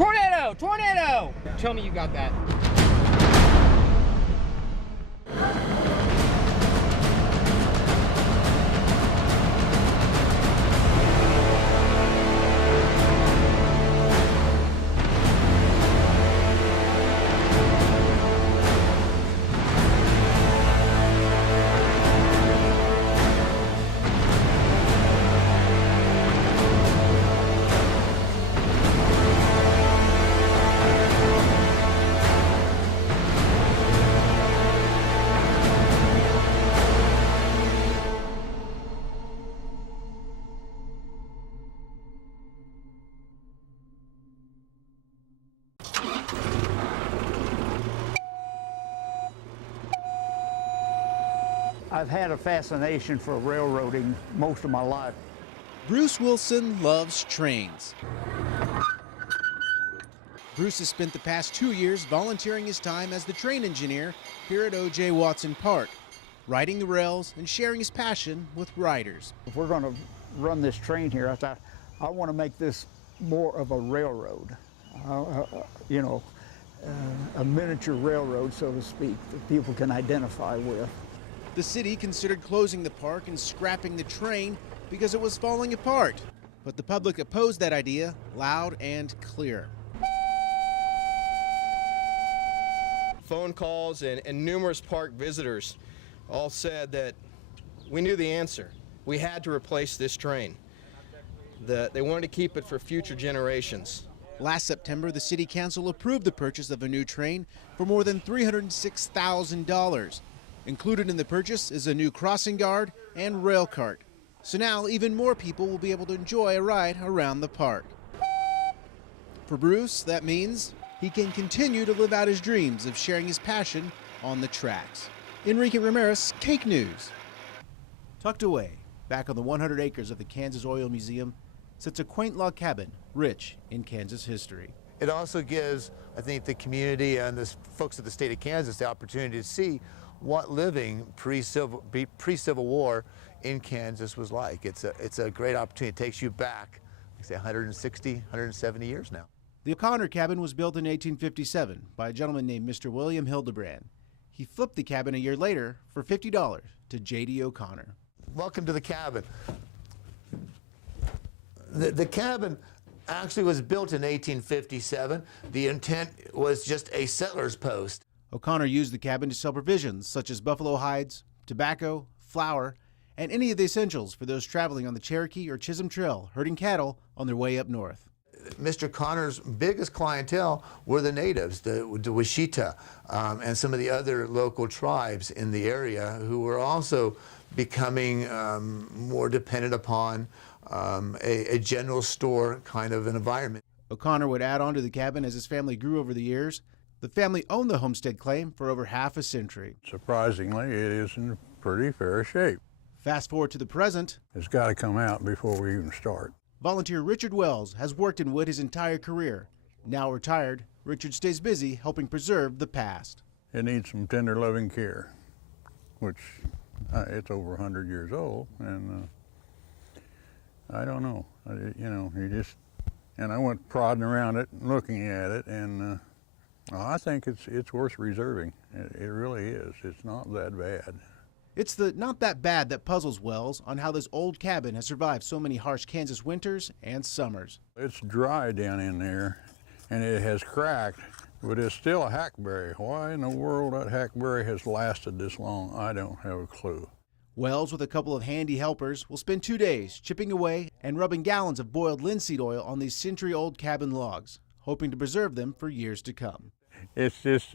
Tornado! Tornado! Tell me you got that. I've had a fascination for railroading most of my life. Bruce Wilson loves trains. Bruce has spent the past 2 years volunteering his time as the train engineer here at O.J. Watson Park, riding the rails and sharing his passion with riders. If we're going to run this train here, I thought I want to make this more of a railroad, a miniature railroad, so to speak, that people can identify with. The city considered closing the park and scrapping the train because it was falling apart, but the public opposed that idea loud and clear. Phone calls and numerous park visitors all said that we knew the answer. We had to replace this train. They wanted to keep it for future generations. Last September, the city council approved the purchase of a new train for more than $306,000. Included in the purchase is a new crossing guard and rail cart. So now even more people will be able to enjoy a ride around the park. For Bruce, that means he can continue to live out his dreams of sharing his passion on the tracks. Enrique Ramirez, Cake News. Tucked away, back on the 100 acres of the Kansas Oil Museum, sits a quaint log cabin rich in Kansas history. It also gives, I think, the community and the folks of the state of Kansas the opportunity to see what living pre-Civil War in Kansas was like. It's a great opportunity. It takes you back, I say 160, 170 years now. The O'Connor cabin was built in 1857 by a gentleman named Mr. William Hildebrand. He flipped the cabin a year later for $50 to J.D. O'Connor. Welcome to the cabin. The cabin actually was built in 1857. The intent was just a settler's post. O'Connor used the cabin to sell provisions such as buffalo hides, tobacco, flour, and any of the essentials for those traveling on the Cherokee or Chisholm Trail herding cattle on their way up north. Mr. Connor's biggest clientele were the natives, the Washita, and some of the other local tribes in the area who were also becoming more dependent upon a general store kind of an environment. O'Connor would add on to the cabin as his family grew over the years. The family owned the homestead claim for over half a century. Surprisingly, it is in pretty fair shape. Fast forward to the present. It's got to come out before we even start. Volunteer Richard Wells has worked in wood his entire career. Now retired, Richard stays busy helping preserve the past. It needs some tender, loving care, which it's over 100 years old, and I don't know. And I went prodding around it, looking at it, and I think it's worth reserving. It really is. It's not that bad. It's the not that bad that puzzles Wells on how this old cabin has survived so many harsh Kansas winters and summers. It's dry down in there, and it has cracked, but it's still a hackberry. Why in the world that hackberry has lasted this long, I don't have a clue. Wells, with a couple of handy helpers, will spend 2 days chipping away and rubbing gallons of boiled linseed oil on these century-old cabin logs, hoping to preserve them for years to come. It's just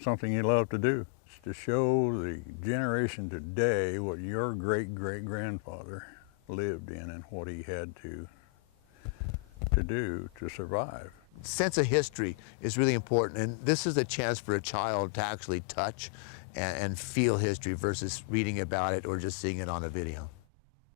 something you love to do. It's to show the generation today what your great-great-grandfather lived in and what he had to do to survive. Sense of history is really important, and this is a chance for a child to actually touch and feel history versus reading about it or just seeing it on a video.